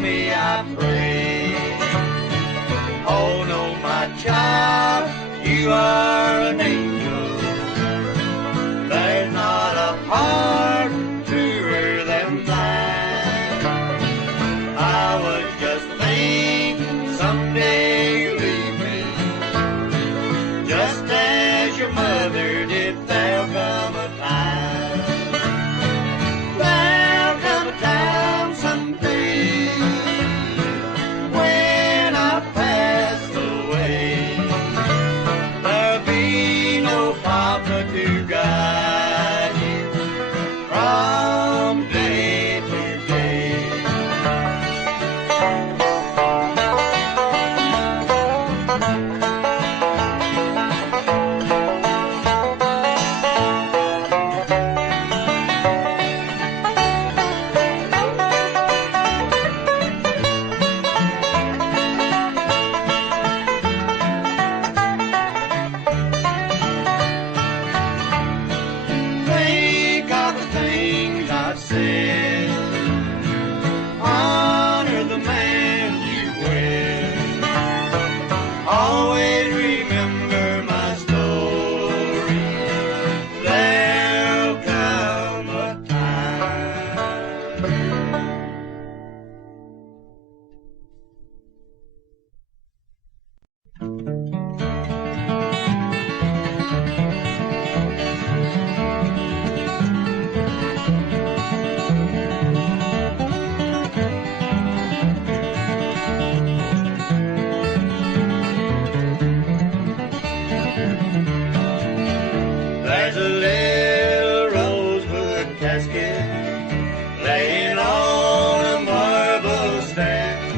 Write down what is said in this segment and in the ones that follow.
me, I pray. Oh no, my child, you are an angel. There's not a heart truer than thine. I was just thinking someday you'll leave me, just as your mother did. There'll come a time, there'll come a time someday when I pass away. There'll be no papa to guide you from day to day. Think of the things I've said. Honor the man you wed. Always remember my story. There'll come a time. There's a little rosewood casket laying on a marble stand,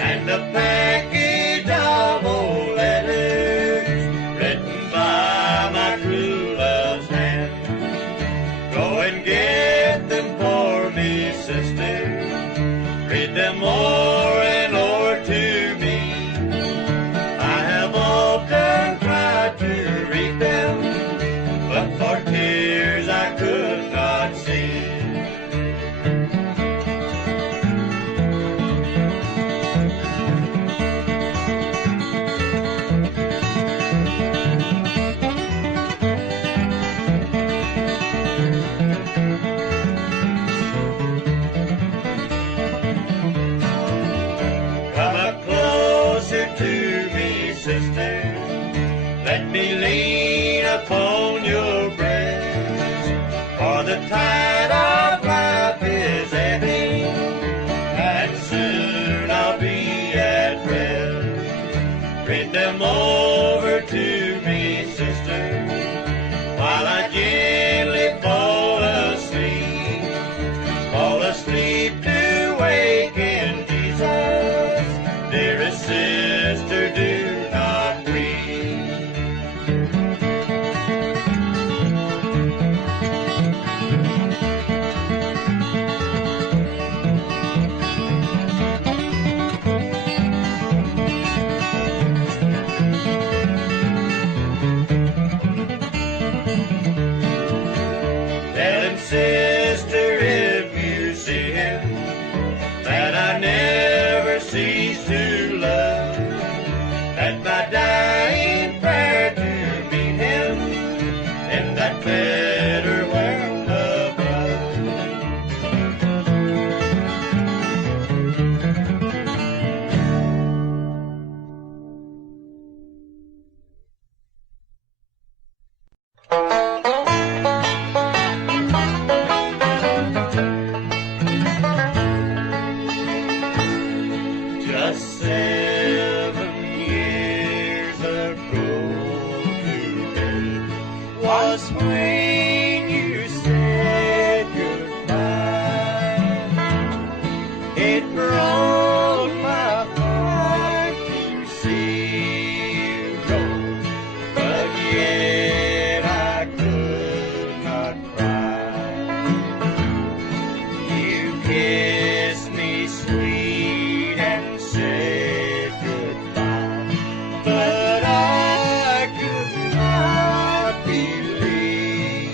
and a package of old letters written by my true love's hand. Go and get them for me, sister. Read them o'er and o'er to me. I have often tried to read them, but for tears I could not see. Come up closer to me, sister. Let me lean upon your breast, for the tide of life is ebbing, and soon I'll be at rest. Read them over to me, sister, while I gently fall asleep to wake in Jesus. Dearest sister, do not grieve. Tell him, sister, if you see him, that I never cease to love, that my dying prayer to meet him in that better world above. Just 7 years ago today was when you said goodbye. It broke my heart to see you go, but yet I could not cry. You kissed me sweet and said goodbye, but I could not believe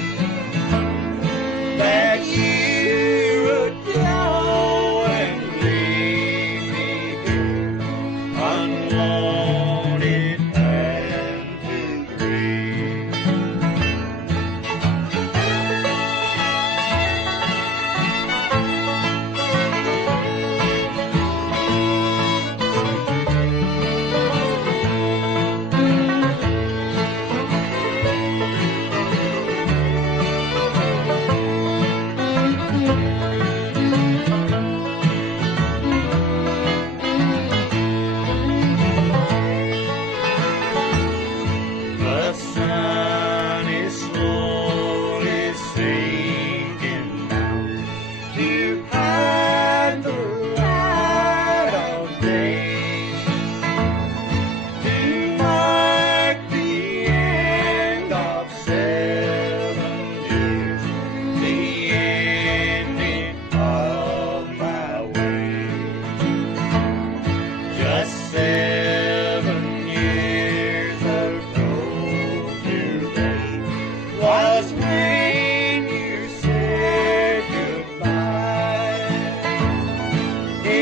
that you would go and leave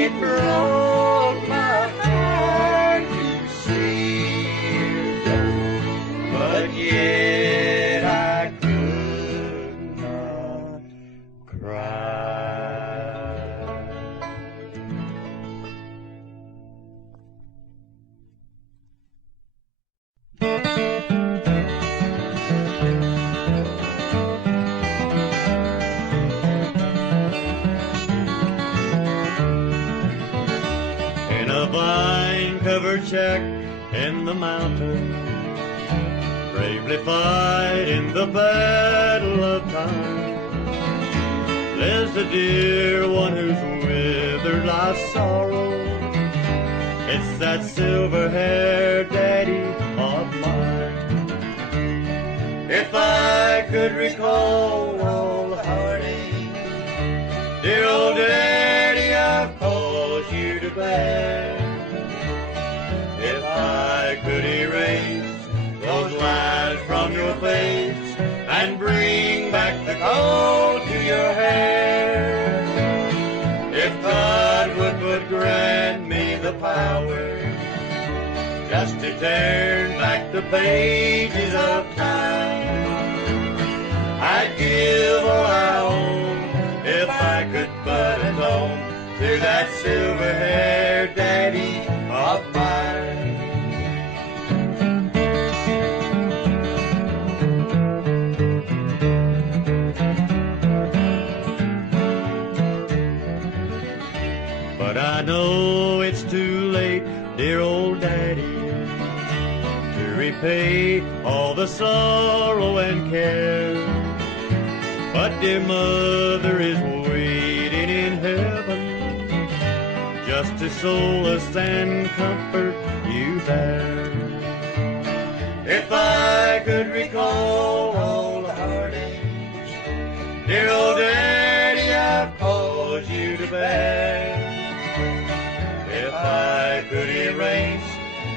it broke my heart to see you go, but yet I could not cry. In a vine-covered shack in the mountains, bravely fighting the battle of time, there's a dear one who's withered life's sorrow. It's that silver-haired daddy of mine. If I could recall all the heartache, dear old daddy, I've caused you to bear. If I could erase those lines from your face and bring back the gold to your hair, if God would grant me the power just to turn back the pages of time, I'd give all I own if I could but atone to that silver-haired daddy of mine. But I know it's too late, dear old daddy, to repay all the sorrow and care. But dear mother is waiting in heaven just to solace and comfort you there. If I could recall all the heartaches, dear old daddy, I've caused you to bear. If I could erase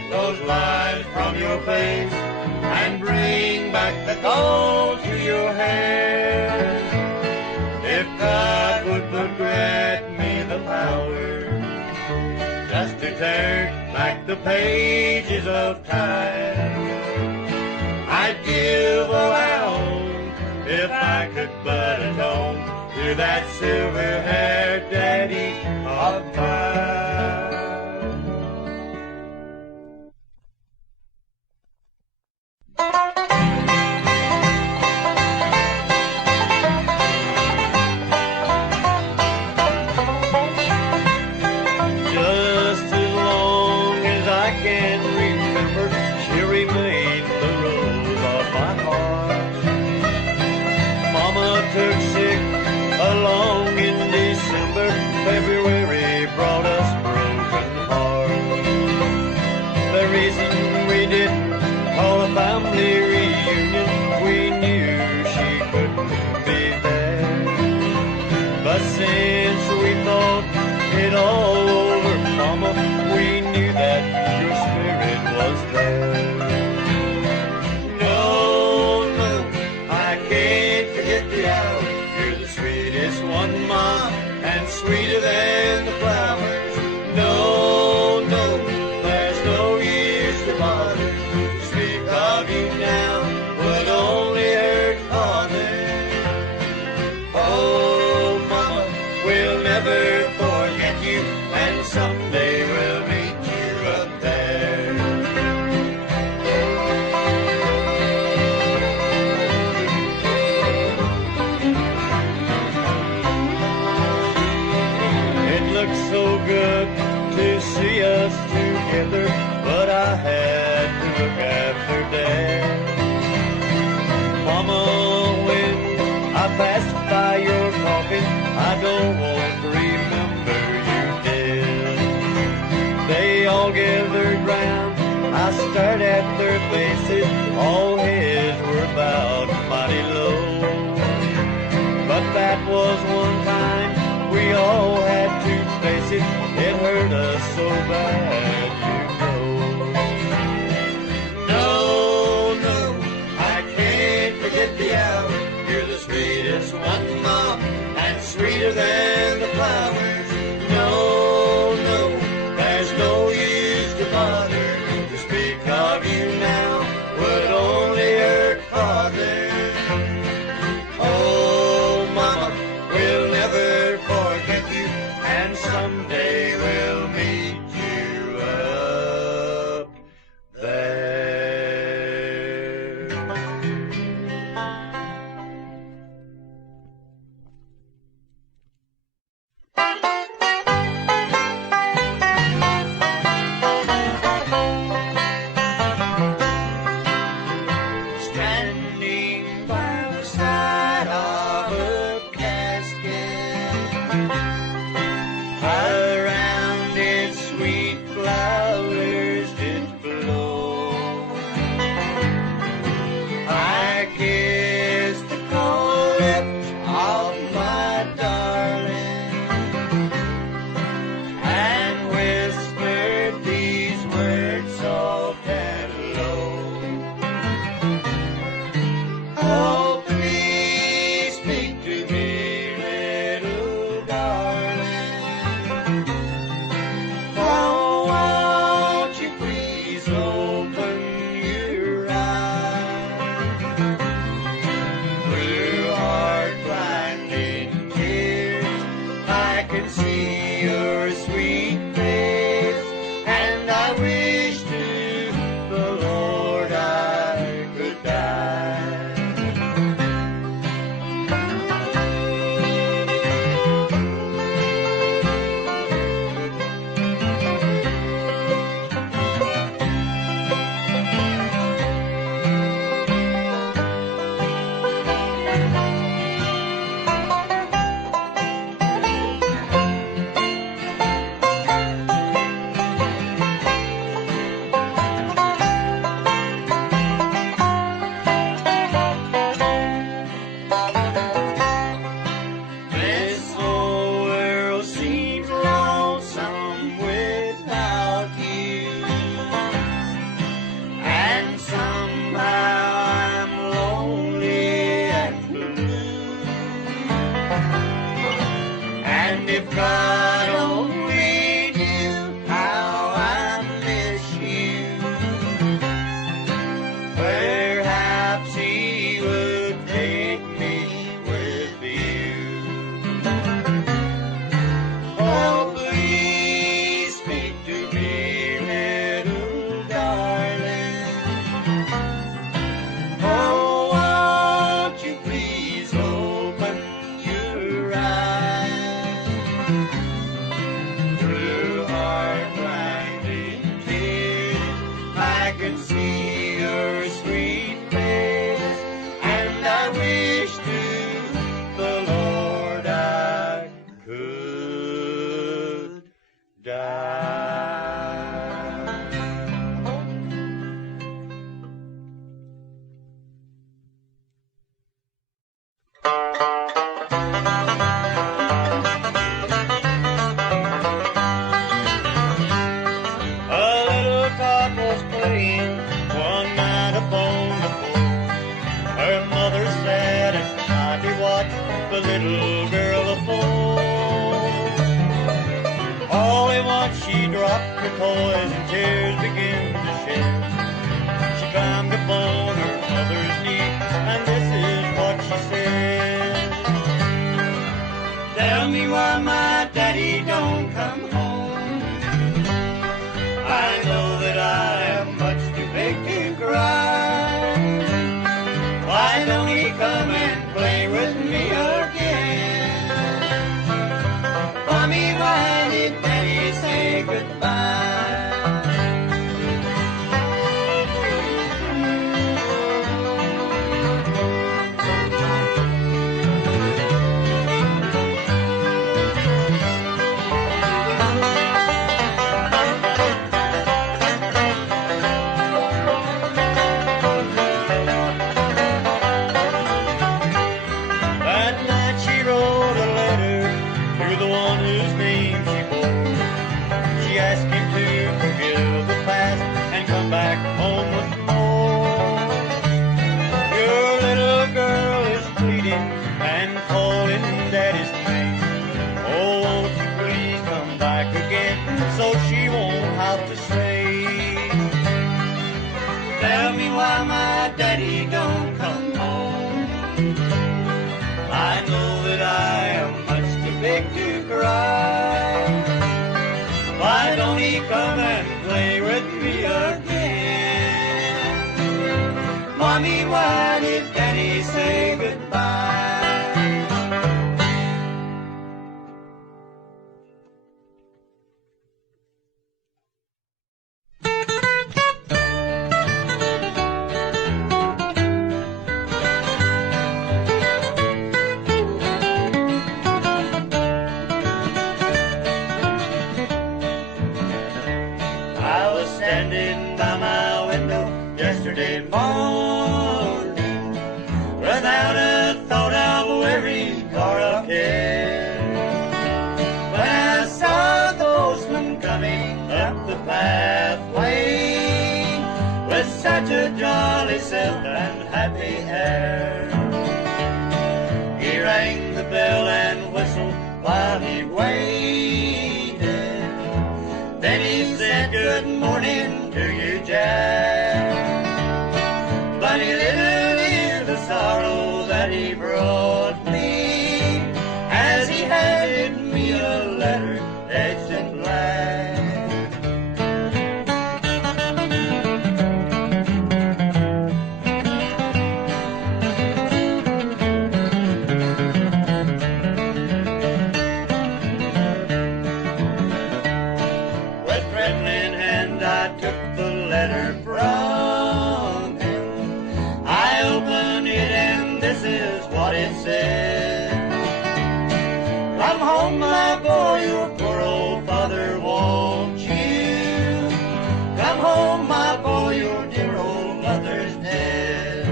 those lines from your face and bring back the gold to your hair, if God would grant me the power just to turn back the pages of time, I'd give all I own if I could but atone to that silver-haired daddy of mine. Just as long as I can remember, she remains the rose of my heart. Mama took sick along in December, February brought us broken hearts. The reason we didn't call a family reunion, we knew she couldn't be there. But since we thought it all over, Mama, we knew that your spirit was there. No, I can't forget the hour. You're the sweetest one, Mom, and sweeter than the flowers. No, there's no use to bother. To speak of you now would only hurt Father. Oh, Mama, we'll never forget you, and someday we'll meet you up there. It looks so good to see us together, but I had to look after Dad. Mama, when I passed by your coffin, I don't want to remember you dead. They all gathered round, I stared at their faces, all heads were bowed mighty low. But that was one time we all had to face it, it hurt us so bad, you know. No, I can't forget the hour. You're the sweetest one, Mom, and sweeter than the flowers. No, someday we'll meet you up there. Standing by the side of a casket, around its sweet flowers did blow. I kissed the cold lips of my darling and whispered these words soft and low. Oh, please speak to me, little darling. Oh, won't you please open your eyes? Through heart-blinding tears, I can see your sweet face, and I wish to the Lord I could die. This whole world seems lonesome without you, and somehow I'm lonely and blue. And if God only knew how I miss you, perhaps He would take me with you. Oh, please speak to me, little darling. Oh, won't you please open your eyes? Through heart-blinding tears, I can see your sweet face, and I wish to the Lord I could die. A little cop was playing one night upon the porch. Her mother sat and kindly watched the little girl afloat. All at once she dropped her toys and tears began to shed. She climbed upon her mother's knee, and this is what she said. Tell me why my daddy don't come home. I know that I am much too big to cry. Why don't he come and play with me again? Mommy, why did Daddy say goodbye? why my daddy don't come home. I know that I am much too big to cry. come and play with me again. Mommy, why did Daddy say goodbye? Standing by my window yesterday morning, without a thought of worry or of care, when I saw the postman coming up the pathway with such a jolly self and happy air. He rang the bell and whistled while he waited. Then he said, good morning to you, Jack. But he little knew the sorrow that he brought me, as he handed me a letter edged in black. I took the letter from him. I opened it and this is what it said. Come home, my boy, your poor old father wants you. Come home, my boy, your dear old mother's dead.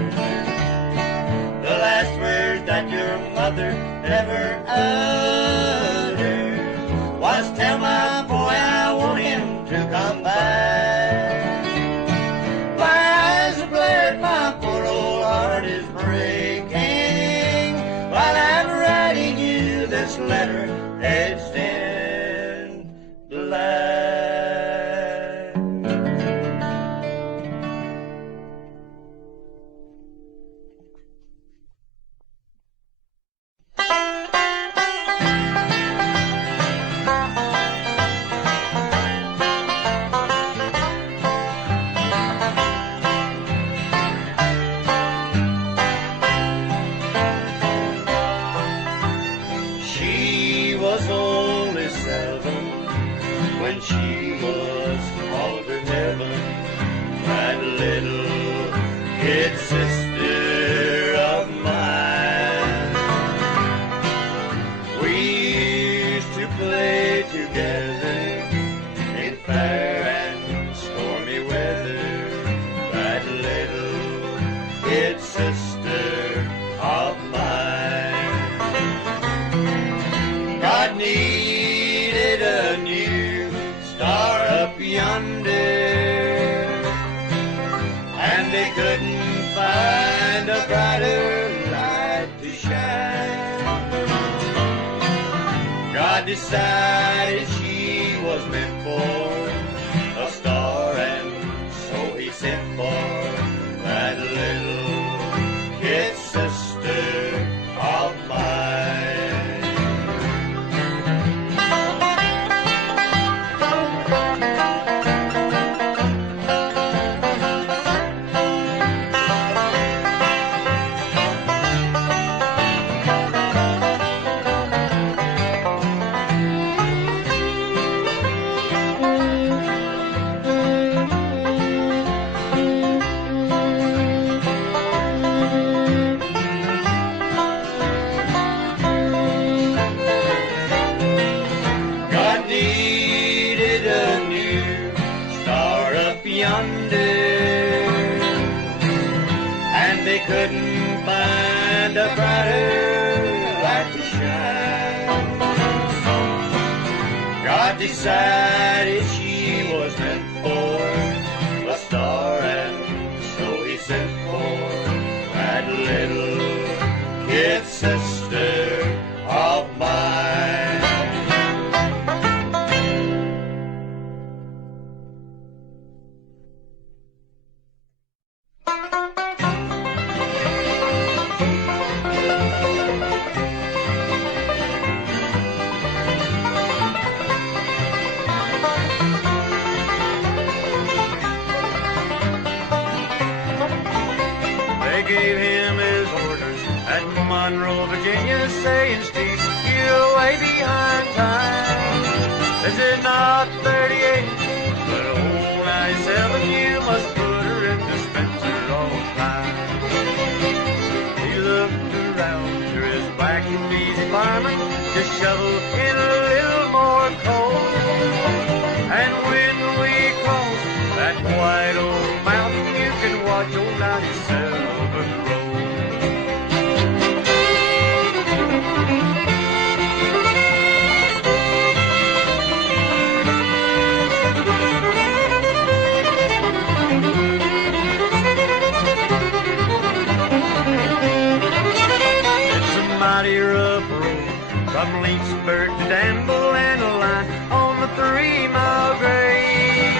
The last words that your mother ever uttered was, tell my boy I want him to come back. My eyes are blurred, my poor old heart is breaking, while I'm writing you this letter edged in black. She was called to heaven, that little kid sister of mine. We used to play together in fair and stormy weather, that little kid sister of mine. God needed a new star up yonder, and they couldn't find a brighter light to shine. God decided she was meant for a star, and so he sent for that little kid sister of mine. Couldn't find a brighter light to shine. God decided she was meant for a star, and so he sent for that little kid sister of mine. Monroe, Virginia, saying, Steve, you're way behind time. This is not 38, but old 97, you must put her in dispenser all the time. He looked around to his back and easy fireman, just shovel in a little more coal. And when we cross that white old mountain, you can watch old 97 roll. Mighty rough road from Lynchburg to Danville and a line on the 3-mile grade.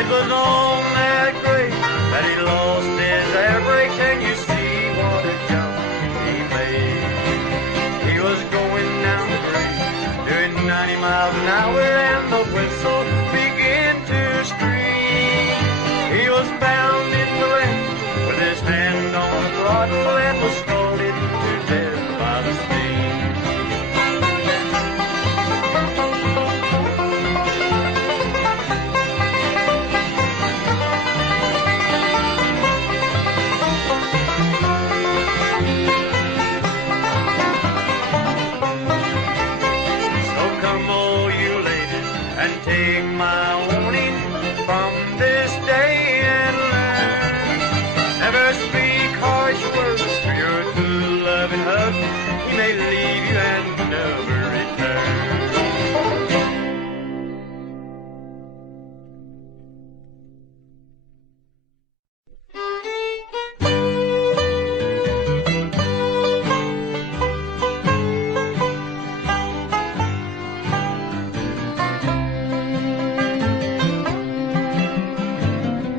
It was on that grade that he lost his air brakes, and you see what a jump he made. He was going down the grade, doing 90 miles an hour, and the whistle began to scream. He was bound in the lane with his hand on the throttle and was scalded to death by the steam. So come all you ladies and take my warning from this day and learn. Never speak harsh words to your true loving husband. He may leave you and never return.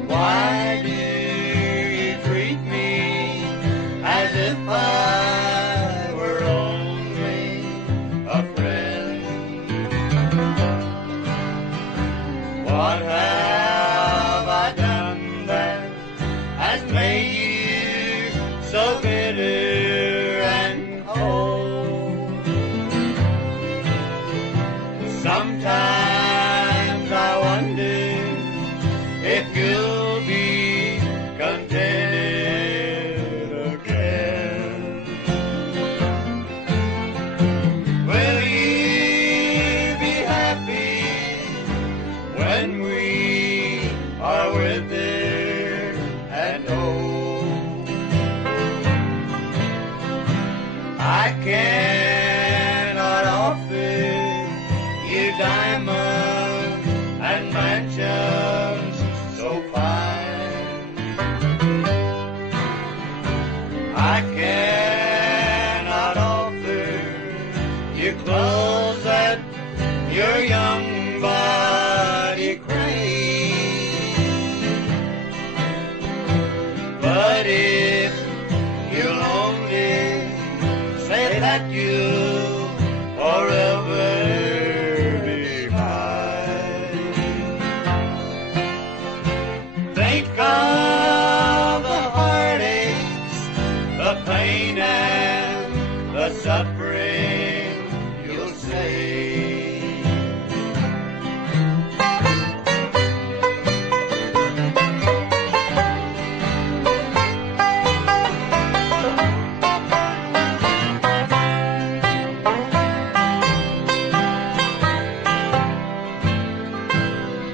Why do you treat me as if I were only a friend? What have I done that has made you so bitter and cold? Sometimes I wonder if you'll be contented again. Will you be happy when we are with her and old? I cannot offer you diamonds and mansions so fine. I cannot offer you clothes that your young body craves. But if you'll only say that you'll forever be mine, think of the heartaches, the pain and the suffering you'll save.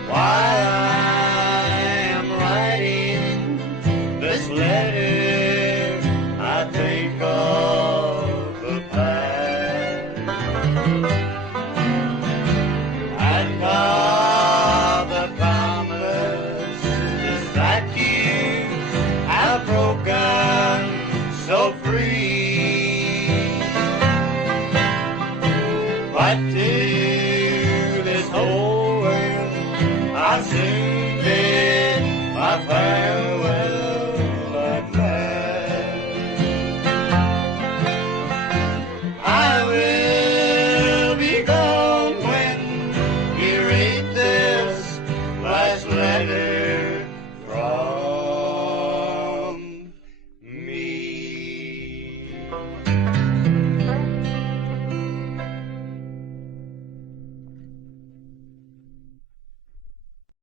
While I am writing this letter, I think of the past and of the promises that you have broken so free. But to this whole world I soon bid my farewell.